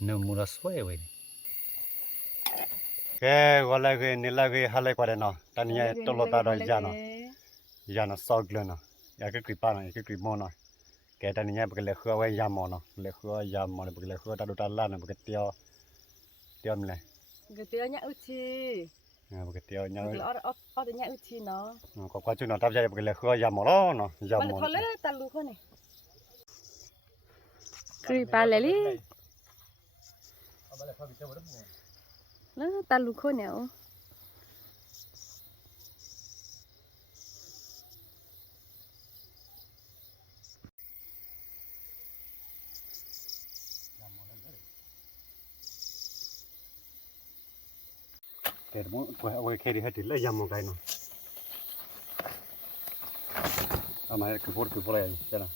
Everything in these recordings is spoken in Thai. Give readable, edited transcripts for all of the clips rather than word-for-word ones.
no mura sway we ke wala ke nila ke hale kware no tania tolota ro jano soglo no ya ke kripa no ke krimo no ke tania bekle khwa we yamo no le khwa yamo le bekle khwa ta do ta la no bekle tio mle cái tiêu nhã uchi bekle tio nya cái ở nhã uchi nó ko kwa chu no ta ja bekle khwa yamo lo no mà yamo thôi lấy ta lu con này Kripa leli nó ta lu khô nèo ke mo ko we ke ri hati le yamo kai no ama ke por ya jana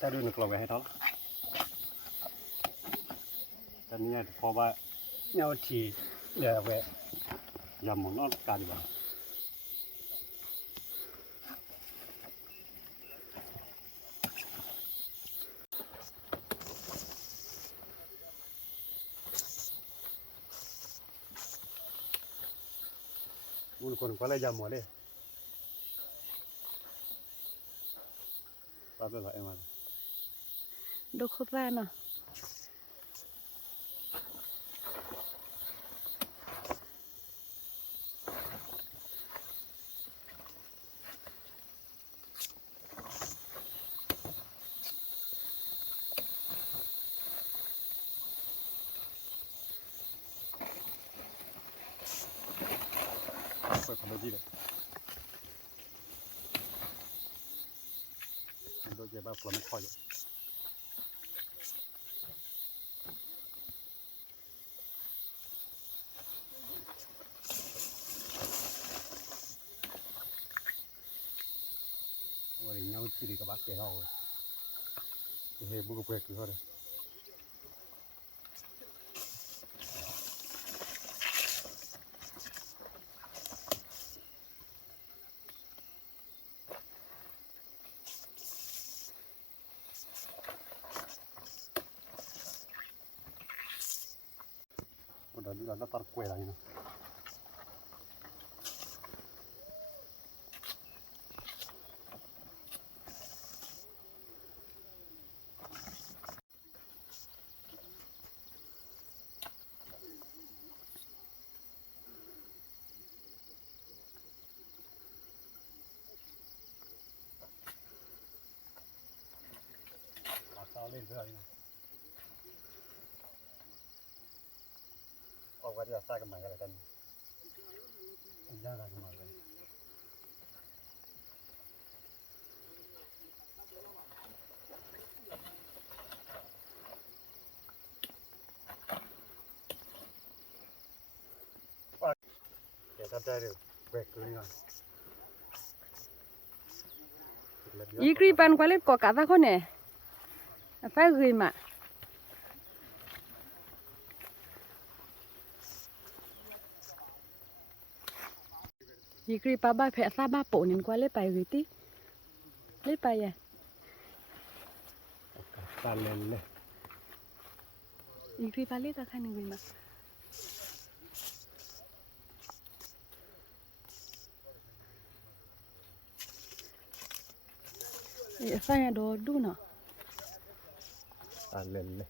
ta đưa được lò về hay đó ta niaพอว่าnhau thì để về làm một nó cả đi vào muốn còn có lại làm một đi ba bên phải mà đâu khô ra nè phải còn đâu gì đấy đôi giày ba phần khỏi rồi ôi nhau chỉ đi các bác kể rồi thì bữa quẹt cứ thôi đấy udah di sana tar kue lagi nih asal ini lagi nih oh gak ada saya kemarin kan jangan kemarin kita dari back ini kan y Kripan qua lết có cả ta khôn nè phải gửi mà y Kripa ba phải sa ba bộ nên qua lết bài gửi tí lết bài à ta lên lên y Kripa lết ta khai nên gửi mà saya do du no ta lên lên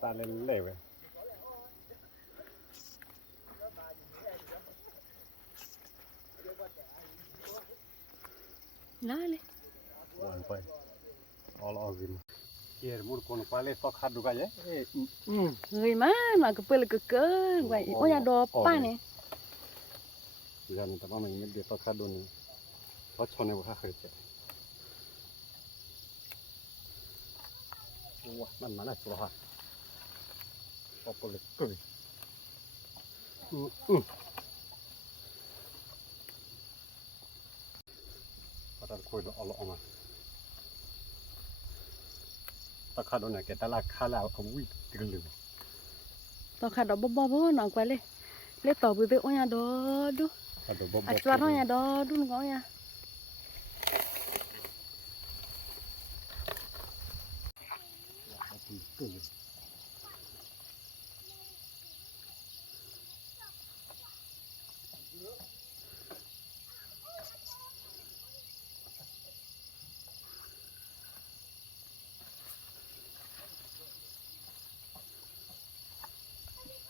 ta lên lên vậy lale Wan quay all organ here mur kon quale to khadu ga ye người mà cái bự cái vậy ôi nhà đồ pa này jangan tak mama ini dia to khadu ni to chone wa khirche wah man mana chlo ha popole kuri padahal koi do Allah oma ตะขาดเนี่ยแกตะลาคาแล้วเขาวิ่งตีกันเลย ต่อขาดดอกบ่หน่อยกว่าเลยเล่ต่อไปไปอ้อยดอดู ขาดตัวบ่ อาจารย์อ้อยดอดูงอย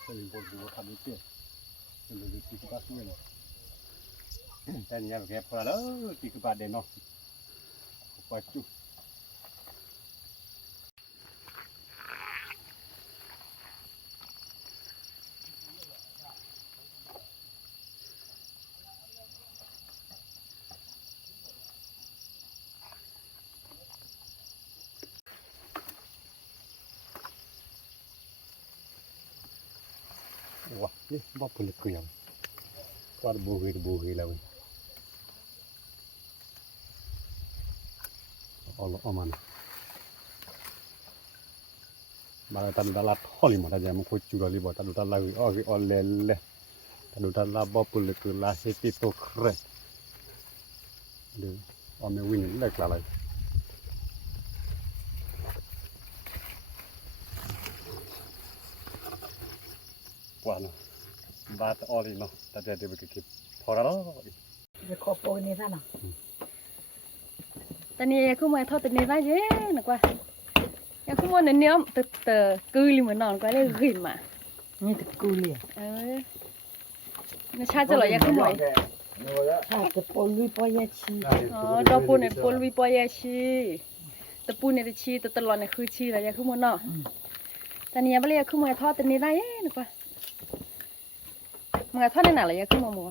เป็นบนหัวทำให้เตี้ยเป็นเลยตีกบาสวยเนาะแต่เนี่ยแกพอแล้วตีกบาเด่นเนาะปล่อยจุ๊ว้านี่บ้าปุ่นเลยคุยอ่ะก็บูฮีแล้วเอามันมาตัดดูตลาดฮอลลีมาแต่ยังไม่คุยจุดอะไรบ่ตัดดูตลาดอ๋อคือออลเลลตัดดูตลาดบ้าปุ่นเลยคือลาเฮติโตเครดเดี๋ยวเอาไม่วิ่งเล็กละเลยกว่าเนาะบาทออลลีเนาะแต่เดี๋ยวไปเก็บพอแล้ว จะขอโปรนี่ท่านเนาะ ตอนนี้คือมาทอดตอนนี้ได้เยอะนะกว่ายังคือมันเนี้ยแต่กือลิมันนอนกว่าเลยกึ่มา นี่ตะกูเลย ไม่ใช่จะหรอยังคือหมอย ใช่จะโปรลุยปอยาชี อ๋อดอกปูเนี่ยปูลุยปอยาชีตะปูเนี่ยชีตะตลอดเนี่ยคือชีแล้วยังคือมันเนาะตอนนี้ยังไม่เรียกคือมาทอดตอนนี้ได้เยอะนะกว่ามาทอดในไหนล่ะยังคือมาหมู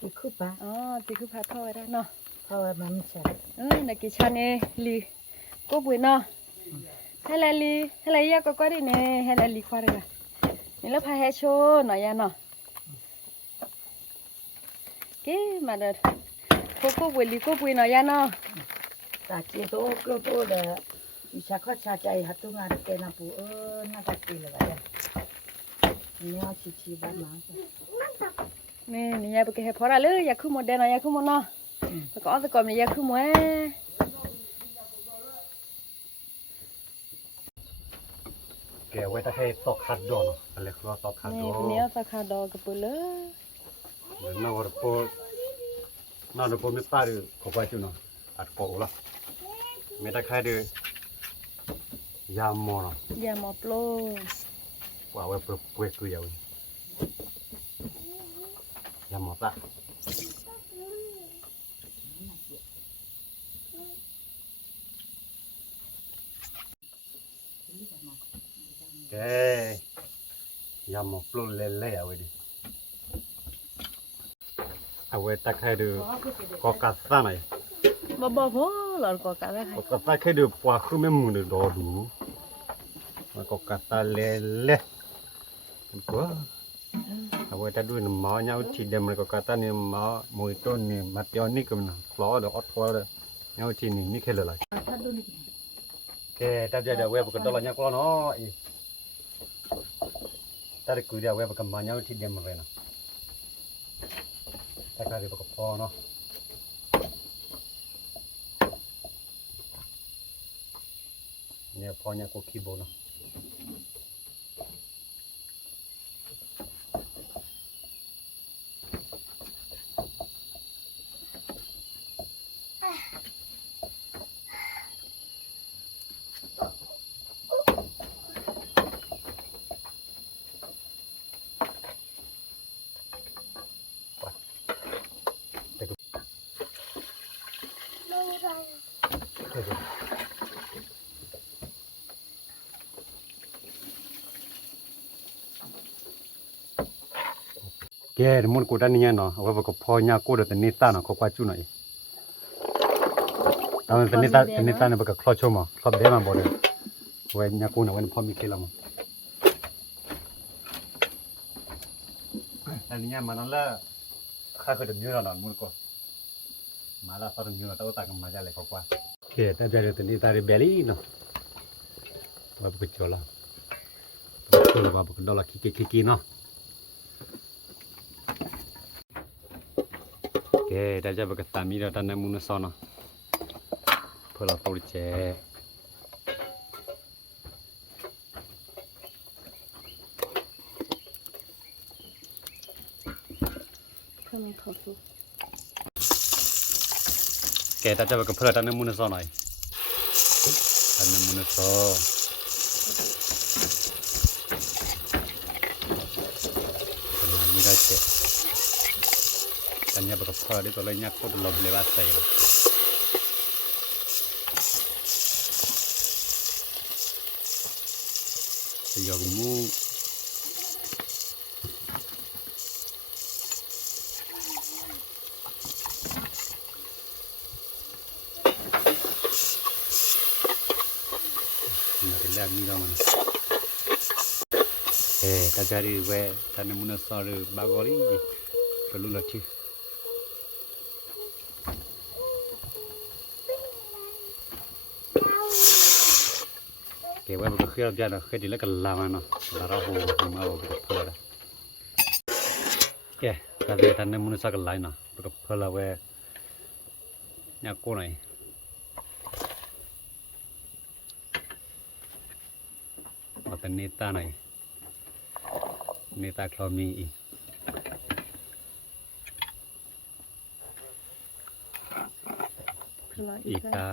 ที่คือปะ อ๋อตีคือพาทอดได้เนาะ เพราะว่ามันไม่ใช่ นักกิจชาเนี่ยลีก็บุยเนาะให้ละลีให้ละยาก็ได้เนี่ยให้ละลีควาเลยนี่แล้วพาให้โชว์หน่อยยาเนาะเก๋มาเด้อก็บุยลีก็บุยหน่อยยาเนาะ ตาเจี๊ยโตก็โตเด้อวิชาข้อชาใจหัดตุ้งานเกนาปูน่าตะกี้เลยว่ะเนี่ยชีบ้านมา นี่ยาไปเก็บพอละเลยยาคือหมดเด้อหน่อยยาคือหมดเนาะแต่ก็เอาแต่ก่อนนี่ยาคือหมด แกไว้ถ้าให้ตอกขัดดอนอะไรคือตอกขัดด นี่ อน เนี่ยสักขาดอกกับเปลือก น่าว่าพอน่าจะพอไม่ป้าดูขบวนจุนอัดโป้ละไม่ได้ใครดูยามมอนะ ยาหมอปล ว่าไว้เปลือกคือยาวยามมอปะแกยามมอปลุเล่ๆเอาไว้ดิเอาไว้ตะใครดูก็กัดซ่าหน่อย บ่พอหลอนก็กะได้ค่ะ ก็ตาแค่เดือบกว่าคือไม่มือเดือดดูมันก็กัดตาเละๆก็เอาไว้ถ้าดูน้ำหมอเงาทีเดียวมันก็กัดตาเนี่ยหมอมวยต้นเนี่ยมัดยอนี่ก็มันคล้อเดี๋ยวอดคอเลยเงาทีนี่แค่เลยแกแต่เดี๋ยวเว็บก็ดอลเนี่ยก็เนาะอีแต่เดี๋ยวเว็บก็มาเงาทีเดียวมาเลยนะแต่ก็เดี๋ยวก็พอเนาะเนี่ยพอเนี่ยก็คีโบเนาะแกมันกูได้เนี่ยเนาะเอาไว้ก็พอเนี่ยกูเดี๋ยวนี้ตาเนาะเขาควาจุหน่อยตอนนี้ตาเนี่ยก็คลอดชมอ่ะคลอดเดี๋ยวมาบ่ได้ไว้เนี่ยกูเนาะไว้พอมีเคลามอันนี้มันนั่นแหละข้าเคยดื่มเยอะแล้วมันก็มาแล้วตอนดื่มเยอะแล้วตาก็มาจากเลยเขาควาโอเคแต่เดี๋ยวนี้ตาเรเบลี่เนาะ ว่าบุกโจละบุกโจละว่าบุกดอลลาร์คิเนาะแกได้จะบุกตามีเราตอนนั้นมุนสอนเนาะเพื่อเราตัวเจ เพิ่มขอสุ แกได้จะบุกเพื่อตอนนั้นมุนสอนหน่อยตอนนั้นมุนสอนตอนนี้ได้เจ็บตอนนี้บุกเพื่อได้ตัวเลยเนี่ยโคตรลมเลยว่าใส่จะยกมูแล้วมีเรามันตาจารีเวตานมุนสอร์บากอรีก็รู้ละทีเก็บไว้มันก็เคลื่อนย้ายนะเคลื่อนดีแล้วก็ลามันเนาะลาเราโหมาเอาไปกับเพื่อนละตาเวตานมุนสอร์ก็ไล่เนาะไปกับเพื่อนละเวเนี่ยกูไหนเป็นเนต้าหน่อยเนต้าคลอมีอีกา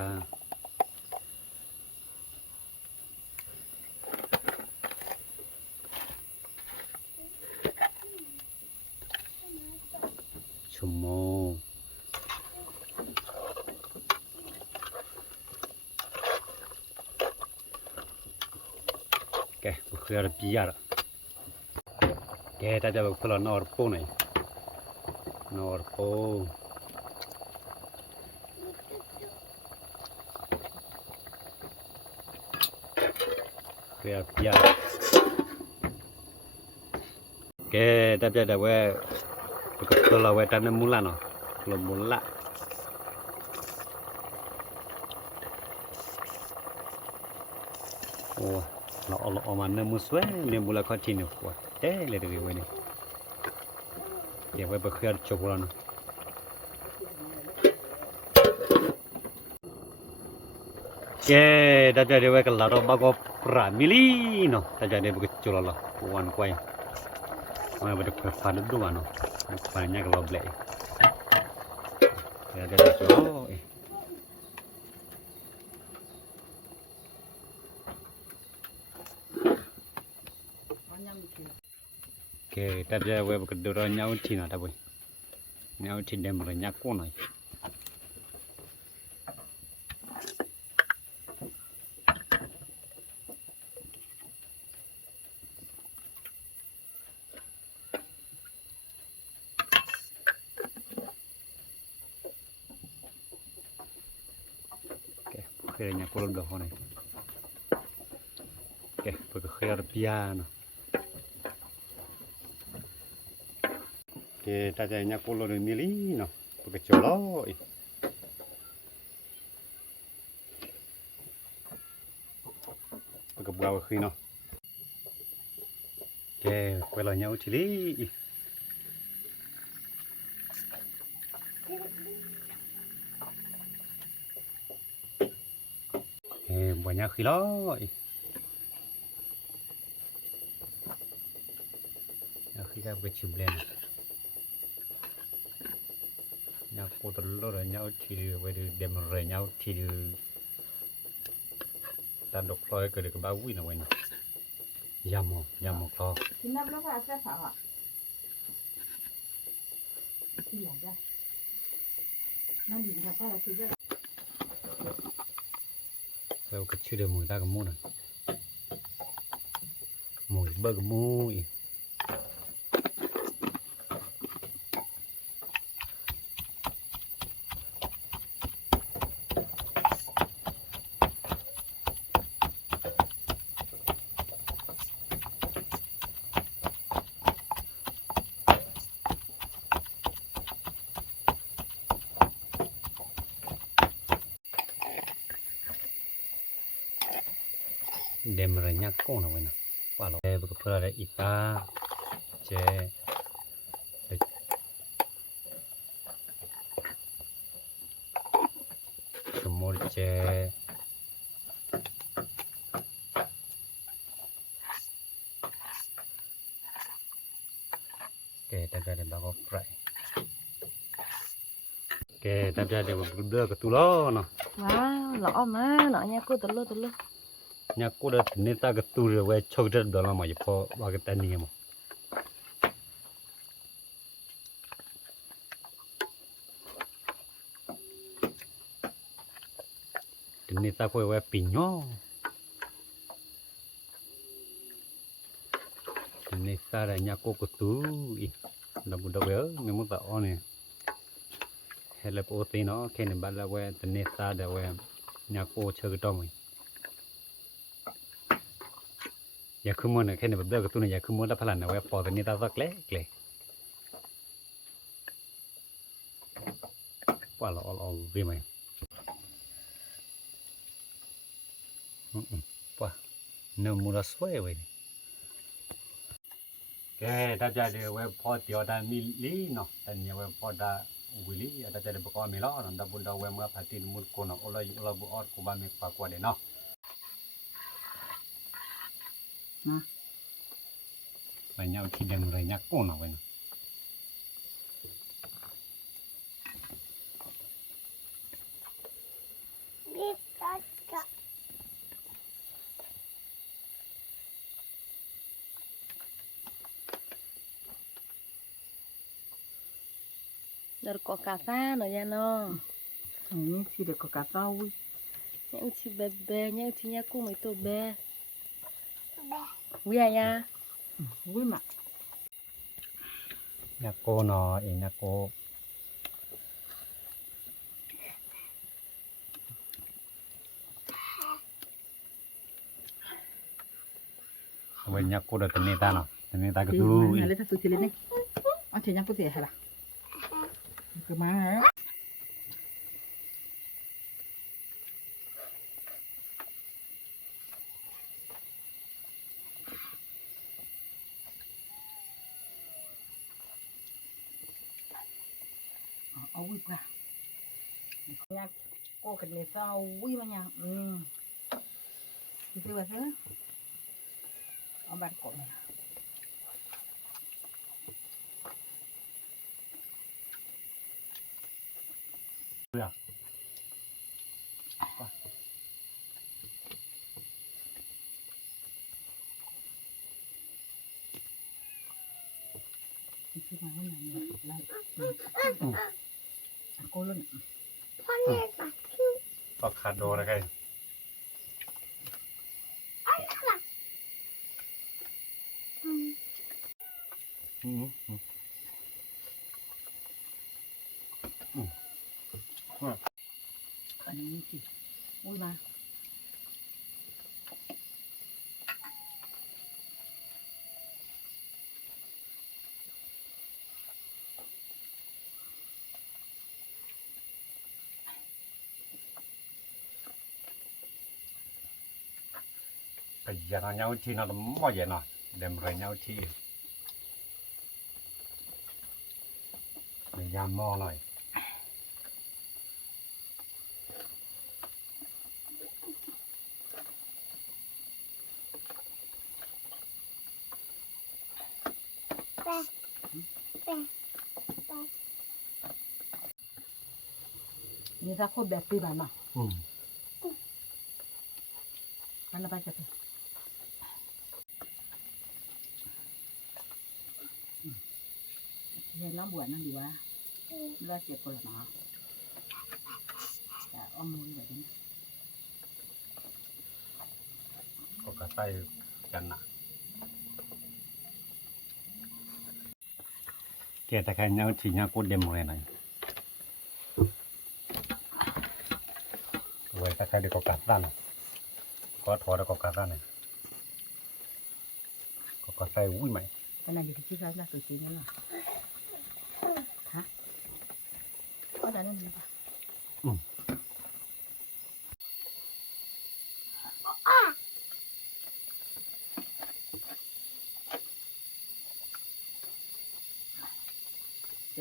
ชั่วโมงแกบุคคลปียร์แกถ้าจะบุคคลนอร์โปหน่อยนอร์โปเคลียร์ปียร์แกถ้าจะว่าบุคคลเราไว้ตามนั้นมูลละเนาะลมมูลละโอ้เราเอามาเนื้อมือสวยเนื้อมูลค่าที่เนี่ยกว่าเด้เลยเดี๋ยวไว้นี่เดี๋ยวไว้ไปเคลียร์จบแล้วเนาะแกได้จะเดี๋ยวไว้กันแล้วเราบ้าก็ปรามิลีเนาะได้จะเดี๋ยวไปจุลละวันกว่ามาไปดูฟันดูวันเนาะฟันเนี่ยก็ลบเลยเดี๋ยวจะจุลโอเคแต่จะเว็บก็ดูเราเนาที่น่ะท่าบุญเนาที่เดิมเราเนากูหน่อยโอเคเคยเนากูลงดอกหน่อยโอเคเพื่อเคยเอาปียเนาะque ta ya nya polo de milino porque cholo porque buao khi no que pues lo nhau chili buah nhau khi lo nhau khi ra cái chim lên nhau cô tự lo rồi nhau thì về đem rồi nhau thì ta đục lôi cái được bao quý nào vậy nè yam một to thì năm lúc là sẽ phải ạ thì là ra nó đi ra ta là thì ra rồi cái chưa được mùi ta cái mùi này mùi bơ cái mùi đem rồi nhắc con nào vậy nè qua lo đây bữa phơi đây ít ta chế một chế cái ta ra để bà có phải cái ta ra để bà đưa cái túi lo nè wow lọ mà lọ nha cô tụi lô nhà cô đã nên ta cái túi rồi quay chọc rất đó là mà giờ bà cái tên gì mà nên ta quay pin nhó nên ta là nhà cô có túi là một đầu béo mình muốn tạo này hay là bộ tin nó khi này bạn là quay nên ta để quay nhà cô chơi cái trò mình giờ không muốn này khi này bắt đầu cái túi này giờ không muốn là phải làm nào quay bỏ nên ta rất lẽ lẽ quá là vì mày quá nếu mua là xoay vậy cái ta chơi để quay bỏ tiêu ta mi lý nó thành nhà quay bỏ ta Willy ada jadi bekal mila nanda bunda we mga patin mun kono ola bu ot ko ba me pa kwa de no ba nhau chi dem re nyak kono we no đợt có cà phê nữa nha nó những chi được có cà phê vui những chi bé những chi nhá cô mấy tổ bé vui à ya vui mà nyak ko no e nyak ko we nyak ko da tene ta cái tu lấy thằng tu chỉ lên đi anh chỉ nhắc có thể hay là cái má này vui quá nha cô cần để sao vui mà nha thì vậy thế ông bạn cổ này ya cái mà nó là cô luôn pa khado ra cái anh ấy gì vui mà bây giờ nó nhau chi nó mò vậy nó đem rồi nhau chi mình làm mò này người ta không bẹp đi bà mà anh là ba chặt thì lắm buồn ăn đi ba ra chặt rồi mà ông muốn vậy đấy có cả tay chân nè kể ta khai nhau chỉ nhau cốt đem rồi này vậy ta khai được có cả ra này có thò được có cả ra này có cả tay vui mày cái này thì chỉ là sự chỉ nữa là hả có đã lên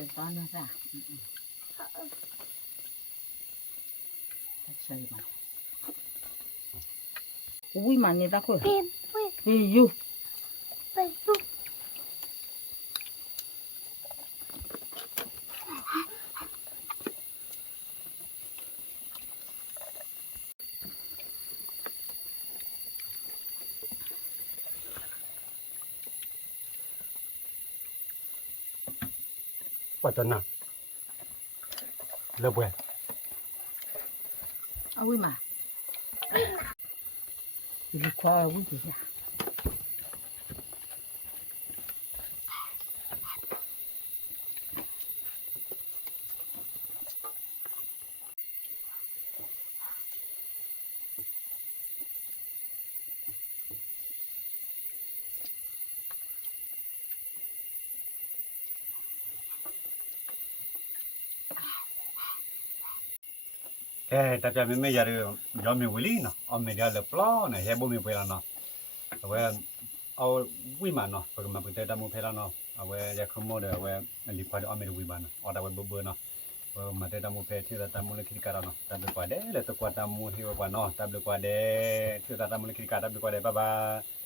จะตอนนั้นจ้ะถ้าใช่มาอุ้ยมันนี่ตาคุยเฮ้ยยูว่าตัวน่ะเลิกเว้ย เอาอุ้ยมาลูกคออุ้ยเดี๋ยว แต่จะไม่ยาเรื่องยอมมีวิลีเนาะเอาไม่ได้เลยปล้อเนี่ยเฮ้ยบ่มีเวลาเนาะเอาไว้เอาวิมานเนาะเปิดมาเปิดแต่ดามูเพลาเนาะเอาไว้อยากขโมยเด้อเอาไว้รีพอร์ตเอาไม่ได้วิมานเอาได้ไว้เบื่อเนาะมาแต่ดามูเพที่ตามูเลคิดการเนาะตามไปกว่าเด้เลยตัวกว่าตามูที่ว่าเนาะตามไปกว่าเด้ที่ตามูเลคิดการตามไปกว่าเด้บ๊ายบาย